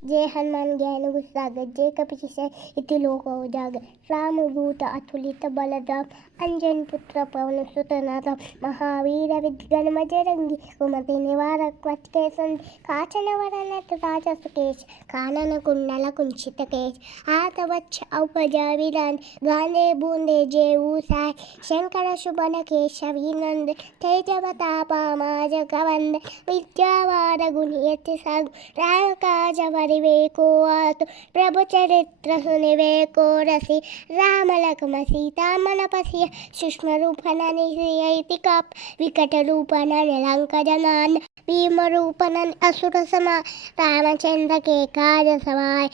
जय हनुमान ज्ञान गुण सागर जय कपीश इति लोक उजागर रामदूत अतुलित बलधाम अंजन पुत्र पवन सुत नाथम महावीर विद्गन मजरंगी कुमति निवारक मचके संधि काचन वरन राज सुकेश कानन कुंडल कुंचित केश हाथ वच्छ औपजा विरान गांधे बूंदे जेऊ साय शंकर शुभन केशवी नंद तेजवतापा माज कवंद विद्यावार गुणियति साग राम काज परिवेको आतु प्रभु चरित्र सुनिवेको रसी राम लक्ष्मण सीता मन पसिय सूक्ष्म रूपननि सियैति कप विकट रूपननि लंक जनान भीम रूपननि असुर समा रामचंद्र के काज सवाय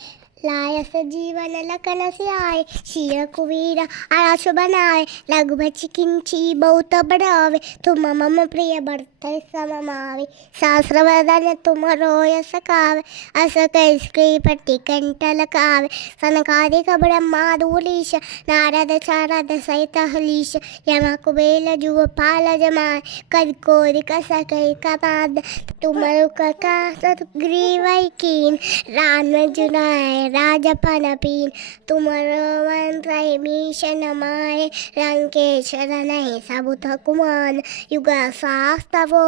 लायस जीवन लखन सियाय सिय कुवीर आशु बनाए लघुबच किंची बहुत बढ़ावे तुम मम प्रिय भरत सममावे सहस्रवदन तुम रोय सकावे अस कैसकी पट्टी कंठ लकावे सनकादिक ब्रह्मादूलीश नारद चारद सहित हलीश यम कुबेल जुग पाल जमाय कद कोरिक सकै कपाद तुम रुक का सतग्रीवै कीन राम जुनाय राजपन पीन तुमरो मंत्र मीशन माय लंकेश्वर नहीं सबुत कुमान युग शास्त्रवो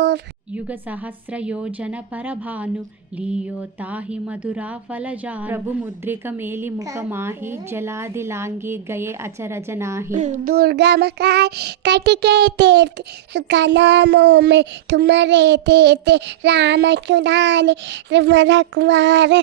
युग सहस्र योजन परभानु लियो ताहि मधुरा फलजा प्रभु मुद्रिक मेलि मुख माहि जलादि लांगे गए अचरज नाही दुर्गम काय कटिके तेते सुखा नामों में तुम रहते थे राम क्यों दाने कुमार